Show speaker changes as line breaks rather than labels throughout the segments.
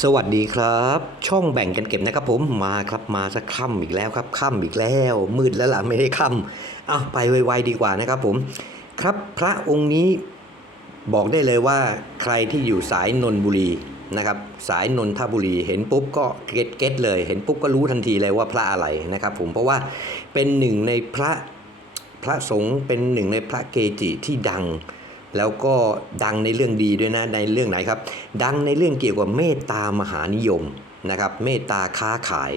สวัสดีครับ ช่องแบ่งกันเก็บนะครับผมมาครับมาสักค่ำอีกแล้วครับค่ำอีกแล้ว มืดแล้วล่ะไม่ได้ค่ำเอะไปไวๆดีกว่านะครับผม ครับพระองค์นี้บอกได้เลยว่าใครที่อยู่สายนนทบุรีนะครับ สายนนทบุรีเห็นปุ๊บก็เก็ตเก็ตเลย เห็นปุ๊บก็รู้ทันทีเลยว่าพระอะไรนะครับผมเพราะว่าเป็นหนึ่งในพระพระสงฆ์เป็นหนึ่งในพระเกจิที่ดัง แล้วก็ดังในเรื่องดีด้วยนะในเรื่องไหนครับ ดังในเรื่องเกี่ยวกับเมตตามหานิยมนะครับเมตตาค้าขาย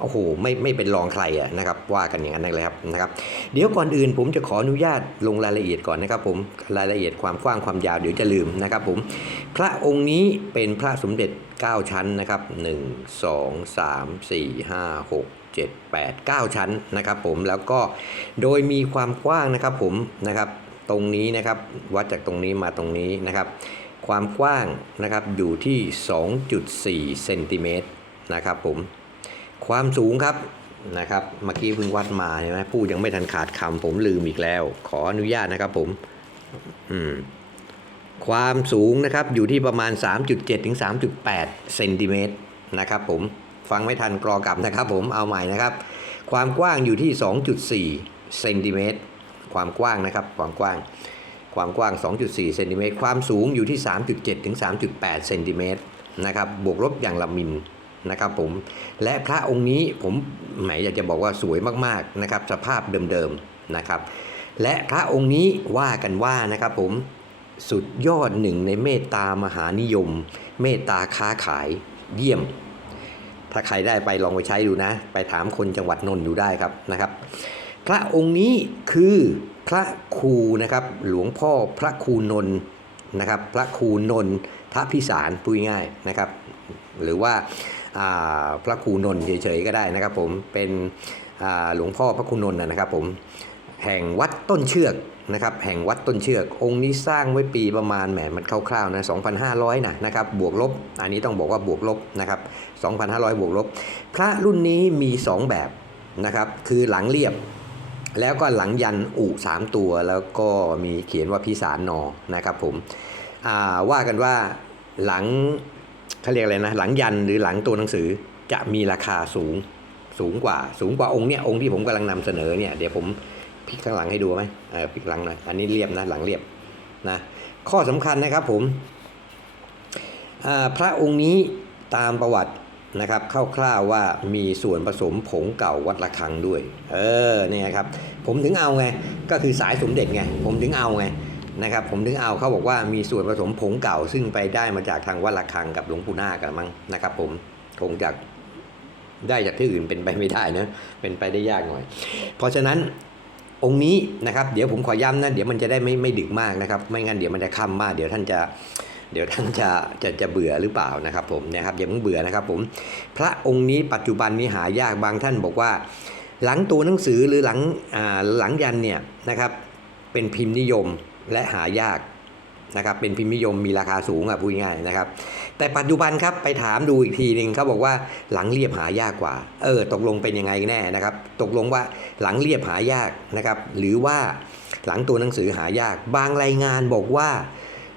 โอ้โหไม่ไม่เป็นรองใครอะนะครับว่ากันอย่างนั้นเลยครับนะครับ เดี๋ยวก่อนอื่นผมจะขออนุญาตลงรายละเอียดก่อนนะครับ ผมรายละเอียดความกว้างความยาวเดี๋ยวจะลืมนะครับ ผมพระองค์นี้เป็นพระสมเด็จ 9 ชั้นนะครับ 1 2 3 4 5 6 7 8 9 ชั้นนะครับ ผมแล้วก็โดยมีความกว้างนะครับผมนะครับ ตรงนี้นะครับ วัดจากตรงนี้มาตรงนี้นะครับ ความกว้างนะครับอยู่ที่ 2.4เซนติเมตรนะครับผม ความสูงครับนะครับ เมื่อกี้เพิ่งวัดมาใช่ไหมพูดยังไม่ทันขาดคำผมลืมอีกแล้ว ขออนุญาตนะครับผม อืมความสูงนะครับอยู่ที่ประมาณ 3.7 ถึง 3.8 เซนติเมตรนะครับผมฟังไม่ทันกรอกลับนะครับผมเอาใหม่นะครับ ความกว้างอยู่ที่ 2.4 เซนติเมตร ความกว้างนะครับ ความกว้าง ความกว้าง 2.4 เซนติเมตร ความสูงอยู่ที่ 3.7 ถึง 3.8 เซนติเมตรนะครับ บวกลบอย่างละมิลนะครับผม และพระองค์นี้ผมหมายอยากจะบอกว่าสวยมากๆนะครับ สภาพเดิมๆนะครับ และพระองค์นี้ว่ากันว่านะครับผมสุดยอดหนึ่งในเมตตามหานิยม เมตตาค้าขายเยี่ยม ถ้าใครได้ไปลองไปใช้ดูนะ ไปถามคนจังหวัดนนท์ดูได้ครับนะครับ พระองค์นี้คือพระครูนะครับ หลวงพ่อพระครูนน์นะครับ พระครูนนทพิสารพูดง่ายนะครับ หรือว่าาพระครูนน์เฉยๆก็ได้นะครับ ผมเป็นหลวงพ่อพระครูนน์นะครับ ผมแห่งวัดต้นเชือกนะครับ แห่งวัดต้นเชือก องค์นี้สร้างไว้ปีประมาณแหมมันคร่าวๆนะ2,500นะนะครับ บวกลบ อันนี้ต้องบอกว่าบวกลบนะครับ2,500 บวกลบ พระรุ่นนี้มี 2 แบบนะครับ คือหลังเรียบ แล้วก็หลังยันอุสามตัวแล้วก็มีเขียนว่าพิสารนอนะครับผมอ่าว่ากันว่าหลังเขาเรียกอะไรนะหลังยันหรือหลังตัวหนังสือจะมีราคาสูงสูงกว่า สูงกว่าองค์เนี้ยองค์ที่ผมกำลังนำเสนอเนี่ยเดี๋ยวผมพลิกข้างหลังให้ดูไหมเออพลิกหลังหน่อยอันนี้เรียบนะหลังเรียบนะข้อสำคัญนะครับผมอ่าพระองค์นี้ตามประวัติ นะครับคร่าวๆว่ามีส่วนผสมผงเก่าวัดระฆังด้วย เออเนี่ยครับผมถึงเอาไงก็คือสายสมเด็จไงผมถึงเอาไงนะครับผมถึงเอาเขาบอกว่ามีส่วนผสมผงเก่าซึ่งไปได้มาจากทางวัดระฆังกับหลวงปู่นาคกันมั้งนะครับ ผมคงจากได้จากที่อื่นเป็นไปไม่ได้นะเป็นไปได้ยากหน่อย เพราะฉะนั้นองค์นี้นะครับเดี๋ยวผมขอย้ำนะเดี๋ยวมันจะได้ไม่ไม่ดึกมากนะครับ ไม่งั้นเดี๋ยวมันจะค่ำมาก เดี๋ยวท่านจะ เดี๋ยวท่านจะจะจะเบื่อหรือเปล่านะครับผมนะครับอย่าเพิ่งเบื่อนะครับผมพระองค์นี้ปัจจุบันนี้หายากบางท่านบอกว่า หลังตัวหนังสือหรือหลังอ่าหลังยันเนี่ยนะครับเป็นพิมพ์นิยมและหายากนะครับเป็นพิมพ์นิยมมีราคาสูงอะพูดง่ายๆนะครับ แต่ปัจจุบันครับไปถามดูอีกทีหนึ่งเขาบอกว่าหลังเรียบหายากกว่า เออ ตกลงเป็นยังไงแน่นะครับ ตกลงว่าหลังเรียบหายากนะครับ หรือว่าหลังตัวหนังสือหายาก บางรายงานบอกว่า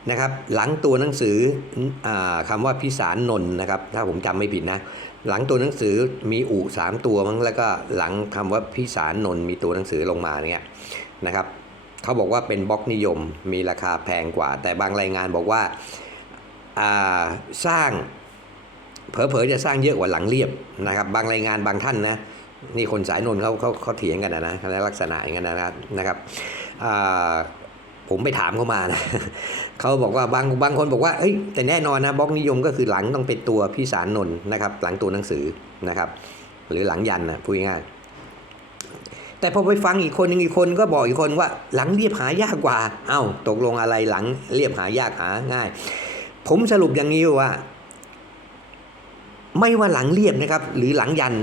นะครับหลังตัวหนังสืออาคำว่าพิสารนนนะครับถ้าผมจำไม่ผิดนะหลังตัวหนังสือมีอุสามตัวมั้งแล้วก็หลังคำว่าพิสารนนมีตัวหนังสือลงมาเนี่ยนะครับเขาบอกว่าเป็นบล็อกนิยมมีราคาแพงกว่า แต่บางรายงานบอกว่าาสร้างเผลอๆจะสร้างเยอะกว่าหลังเรียบนะครับบางรายงานบางท่านนะนี่คนสายนนเขาเขาเขาเถียงกันนะนะลักษณะอย่างนั้นนะครับนะครับ ผมไปถามเขามานะเขาบอกว่าบางบางคนบอกว่าเอ้ยแต่แน่นอนนะบล็อกนิยมก็คือหลังต้องเป็นตัวพิสารนนท์นะครับ หลังตัวหนังสือนะครับ หรือหลังยันนะพูดง่ายแต่พอไปฟังอีกคนหนึงอีกคนก็บอกอีกคนว่าหลังเรียบหายากกว่า เอ้า ตกลงอะไรหลังเรียบหายากหาง่าย ผมสรุปอย่างนี้ว่า ไม่ว่าหลังเรียบนะครับ หรือหลังยัน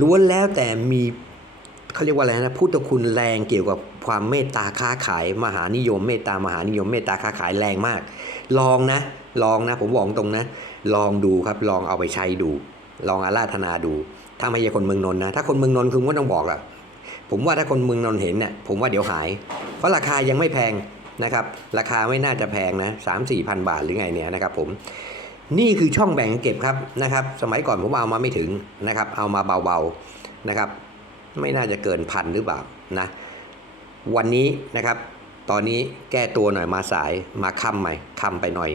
ล้วนแล้วแต่มีเขาเรียกว่าอะไรนะพุทธคุณแรงเกี่ยวกับ ความเมตตาค้าขายมหานิยม เมตตามหานิยมเมตตาค้าขายแรงมาก ลองนะ ลองนะ ผมบอกตรงนะ ลองดูครับ ลองเอาไปใช้ดู ลองอาราธนาดู ถ้าไม่ใช่คนเมืองนนท์นะ ถ้าคนเมืองนนท์คือก็ต้องบอกแหละผมว่าถ้าคนเมืองนนท์เห็นเนี่ย ผมว่าเดี๋ยวหาย เพราะราคายังไม่แพงนะครับ ราคาไม่น่าจะแพงนะสามสี่พันบาทหรือไงเนี่ยนะครับ ผม นี่คือช่องแบ่งเก็บครับนะครับ สมัยก่อนผมเอามาไม่ถึงนะครับ เอามาเบาๆนะครับ ไม่น่าจะเกินพันหรือเปล่านะ วันนี้นะครับ ตอนนี้แก้ตัวหน่อยมาสายมาค่ำใหม่ค่ำไปหน่อย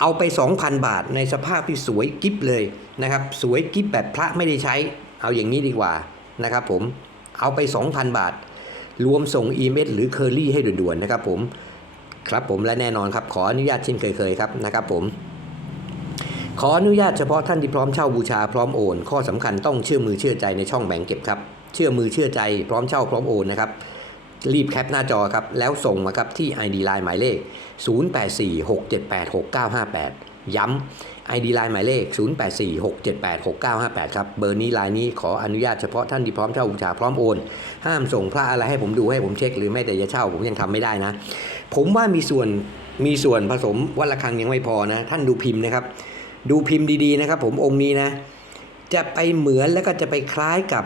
เอาไป 2,000 บาทในสภาพที่สวยกิ๊บเลยนะครับ สวยกิ๊บแบบพระไม่ได้ใช้ เอาอย่างนี้ดีกว่านะครับผมเอาไป 2,000 บาท รวมส่งอีเมลหรือเคอรี่ให้ด่วนๆนะครับผมครับผมและแน่นอนครับขออนุญาตเช่นเคยๆครับนะครับผมขออนุญาตเฉพาะท่านที่พร้อมเช่าบูชาพร้อมโอน ข้อสำคัญต้องเชื่อมือเชื่อใจในช่องแบ่งเก็บครับ เชื่อมือเชื่อใจพร้อมเช่าพร้อมโอนนะครับ รีบแคปหน้าจอครับ แล้วส่งมาครับที่ ID Line หมายเลข 0846786958 ย้ำ ID Line หมายเลข 0846786958 ครับ เบอร์นี้ไลน์นี้ขออนุญาตเฉพาะท่านที่พร้อมเช่าบูชาพร้อมโอน ห้ามส่งพระอะไรให้ผมดูให้ผมเช็ค หรือแม้แต่จะเช่าผมยังทำไม่ได้นะ ผมว่ามีส่วนมีส่วนผสมวัดระฆังยังไม่พอนะ ท่านดูพิมพ์นะครับ ดูพิมพ์ดีๆนะครับ ผมองค์นี้นะ จะไปเหมือนแล้วก็จะไปคล้ายกับ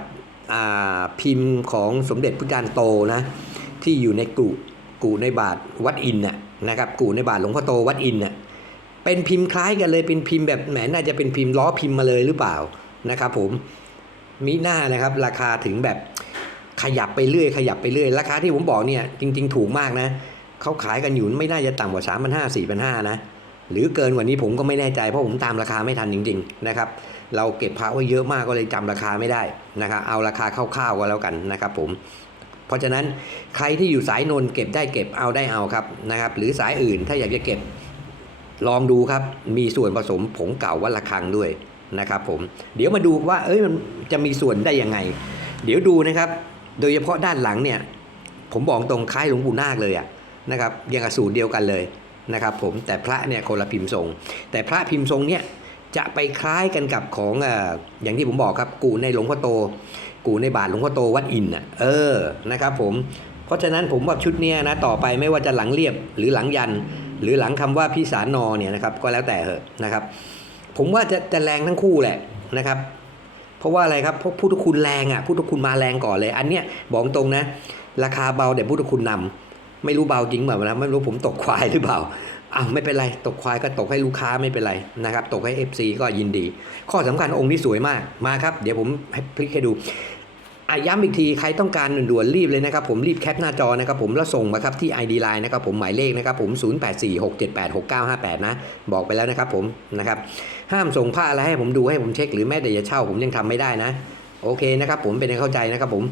พิมพ์ของสมเด็จพระจารย์โตนะที่อยู่ในกุกุในบาทวัดอินน่ะนะครับกุในบาทหลวงพ่อโตวัดอินน่ะเป็นพิมพ์คล้ายกันเลยเป็นพิมพ์แบบแหมน่าจะเป็นพิมพ์ล้อพิมพ์มาเลยหรือเปล่านะครับผมมีหน้านะครับราคาถึงแบบขยับไปเรื่อยขยับไปเรื่อยราคาที่ผมบอกเนี่ยจริง ๆ ถูกมากนะเขาขายกันอยู่ไม่น่าจะต่ำกว่า3 5 0 0 4 5 0 0นะหรือเกินกว่านี้ผมก็ไม่แน่ใจเพราะผมตามราคาไม่ทันจริง ๆ นะครับ เราเก็บพระไว้เยอะมากก็เลยจำราคาไม่ได้นะครับเอาราคาคร่าวๆก็แล้วกันนะครับผมเพราะฉะนั้นใครที่อยู่สายนนท์เก็บได้เก็บเอาได้เอาครับนะครับ หรือสายอื่นถ้าอยากจะเก็บลองดูครับ มีส่วนผสมผงเก่าวัดระฆังด้วยนะครับผมเดี๋ยวมาดูว่าเอ้ยมันจะมีส่วนได้ยังไง เดี๋ยวดูนะครับ โดยเฉพาะด้านหลังเนี่ย ผมบอกตรงคล้ายหลวงปู่นาคเลยอะนะครับยังกับสูตรเดียวกันเลยนะครับผมแต่พระเนี่ยคนละพิมพ์ทรง แต่พระพิมพ์ทรงเนี่ย จะไปคล้ายกันกับของอออย่างที่ผมบอกครับ กูในหลวงพ่อโต กูในบาทหลวงพ่อโตวัดอินน่ะเออนะครับผมเพราะฉะนั้นผมว่าชุดเนี้ยนะต่อไปไม่ว่าจะหลังเรียบหรือหลังยัน หรือหลังคำว่าพิสารนอเนี่ยนะครับก็แล้วแต่เหอะนะครับ ผมว่าจะจะแรงทั้งคู่แหละนะครับ เพราะว่าอะไรครับเพราะพุทธคุณแรงอะพุทธคุณมาแรงก่อนเลย อันเนี้ยบอกตรงนะ ราคาเบาแต่พุทธคุณนำไม่รู้เบาจริงเปล่านะไม่รู้ผมตกควายหรือเปล่า อ้าวไม่เป็นไรตกควายก็ตกให้ลูกค้าไม่เป็นไรนะครับตกให้ FC ก็ยินดี ข้อสำคัญองค์นี้สวยมากมาครับ เดี๋ยวผมให้พลิกให้ดูอะย้ำอีกทีใครต้องการด่วนๆรีบเลยนะครับผมรีบแคปหน้าจอนะครับผมแล้วส่งมาครับที่ ID Line นะครับผมหมายเลขนะครับผม 0846786958 นะ บอกไปแล้วนะครับผมนะครับห้ามส่งผ้าอะไรให้ผมดูให้ผมเช็คหรือแม้แต่จะเช่าผมยังทำไม่ได้นะ โอเคนะครับผมเป็นเข้าใจนะครับผม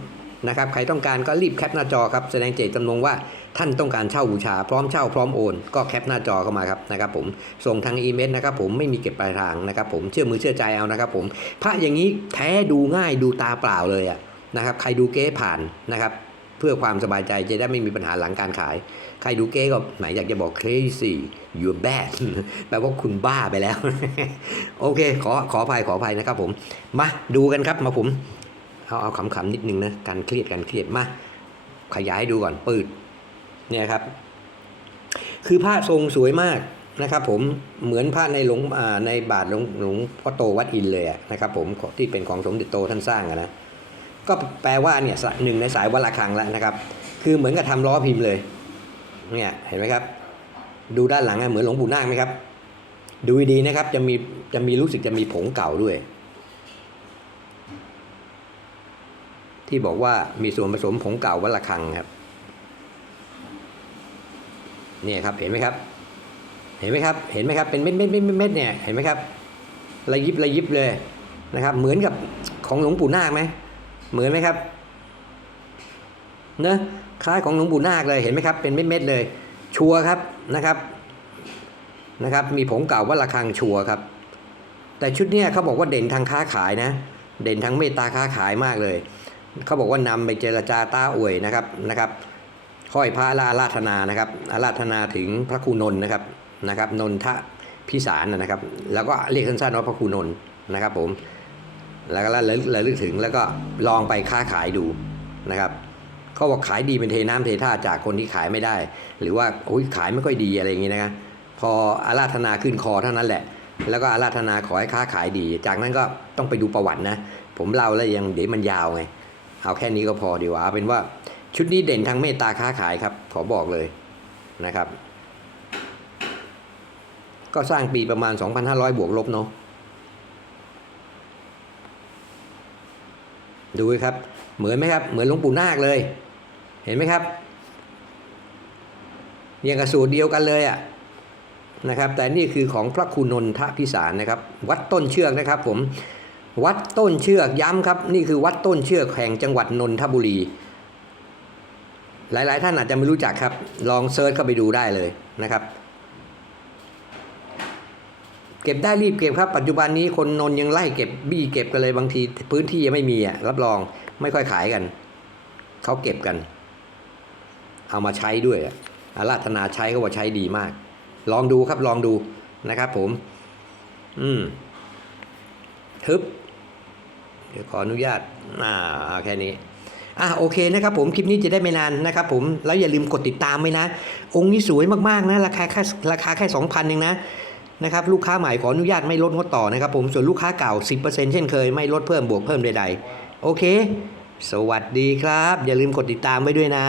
นะครับใครต้องการก็รีบแคปหน้าจอครับแสดงเจตจำนงว่าท่านต้องการเช่าบูชา พร้อมเช่าพร้อมโอน ก็แคปหน้าจอเข้ามาครับนะครับผมส่งทางอีเมลนะครับผมไม่มีเก็บปลายทางนะครับผมเชื่อมือเชื่อใจเอานะครับผมพระอย่างนี้แท้ดูง่ายดูตาเปล่าเลยอะนะครับใครดูเก๊ผ่านนะครับเพื่อความสบายใจจะได้ไม่มีปัญหาหลังการขาย ใครดูเก๊ก็ไหนอยากจะบอก crazy you're bad แปลว่าคุณบ้าไปแล้ว โอเค ขอขออภัยขออภัยนะครับผม มาดูกันครับมาผม เอาเอาขำๆนิดนึงนะการเครียดการเครียดมาขยายให้ดูก่อนปืดเนี่ยครับ คือผ้าทรงสวยมากนะครับผมเหมือนผ้าในหลวงในบาทหลวงหลวงพ่อโตวัดอินเลยอะนะครับผมที่เป็นของสมเด็จโตท่านสร้างนะก็แปลว่าเนี่ยหนึ่งในสายวัดระฆังแล้วนะครับ คือเหมือนกับทำล้อพิมพ์เลยเนี่ยเห็นไหมครับ ดูด้านหลังอะเหมือนหลวงปู่นาคไหมครับ ดูดีนะครับจะมีจะมีรู้สึกจะมีผงเก่าด้วย ที่บอกว่ามีส่วนผสมผงเก่าวัดระฆังครับเนี่ยครับเห็นไหมครับ เห็นไหมครับ เห็นไหมครับ เป็นเม็ดเม็ดเม็ดเม็ดเนี่ยเห็นไหมครับระยิบระยิบเลยนะครับ เหมือนกับของหลวงปู่นาคไหมเหมือนไหมครับเนอะคล้ายของหลวงปู่นาคเลยเห็นไหมครับ เป็นเม็ดเม็ดเลย ชัวร์ครับนะครับนะครับ มีผงเก่าวัดระฆังชัวร์ครับ แต่ชุดเนี้ยเขาบอกว่าเด่นทางค้าขายนะ เด่นทางเมตตาค้าขายมากเลย เขาบอกว่านำไปเจรจาต้าอวยนะครับนะครับห้อยพระลาราธนานะครับอาราธนาถึงพระครูนนท์นะครับนะครับนนทะพิสารนะครับ แล้วก็เรียกสั้นๆว่าพระครูนนท์นะครับผมแล้วก็ระลึกระลึกถึงแล้วก็ลองไปค้าขายดูนะครับเขาบอกขายดีเป็นเทน้ำเทท่าจากคนที่ขายไม่ได้ หรือว่าโอ้ยขายไม่ค่อยดีอะไรอย่างนี้นะครับพออาราธนาขึ้นคอเท่านั้นแหละ แล้วก็อาราธนาขอให้ค้าขายดี จากนั้นก็ต้องไปดูประวัตินะ ผมเล่าแล้วยังเดี๋ยวมันยาวไง เอาแค่นี้ก็พอดีกว่าเอาเป็นว่าชุดนี้เด่นทางเมตตาค้าขายครับขอบอกเลยนะครับ ก็สร้างปีประมาณ 2,500 บวกลบเนาะดูครับ เหมือนไหมครับ เหมือนหลวงปู่นาคเลย เห็นไหมครับยังกับสูตรเดียวกันเลยอะนะครับ แต่นี่คือของพระครูนนทพิสารนะครับ วัดต้นเชือกนะครับผม วัดต้นเชือกย้ำครับ นี่คือวัดต้นเชือกแห่งจังหวัดนนทบุรี หลาย ๆ ท่านอาจจะไม่รู้จักครับ ลองเซิร์ชเข้าไปดูได้เลยนะครับ เก็บได้รีบเก็บครับ ปัจจุบันนี้คนนนท์ยังไล่เก็บบี้เก็บกันเลยบางทีพื้นที่ยังไม่มีอะรับรองไม่ค่อยขายกันเขาเก็บกัน เอามาใช้ด้วยอะอาราธนาใช้ก็ว่าใช้ดีมาก ลองดูครับลองดูนะครับ ผม อืมฮึบ เดี๋ยวขออนุญาตอ่าแค่นี้อะโอเคนะครับผมคลิปนี้จะได้ไม่นานนะครับผมแล้วอย่าลืมกดติดตามไว้นะ องค์นี้สวยมากๆนะราคาแค่ราคาแค่สองพันเองนะนะครับลูกค้าใหม่ขออนุญาตไม่ลดงดต่อนะครับผมส่วนลูกค้าเก่า 10%เช่นเคยไม่ลดเพิ่มบวกเพิ่มใดๆ โอเค สวัสดีครับ อย่าลืมกดติดตามไว้ด้วยนะ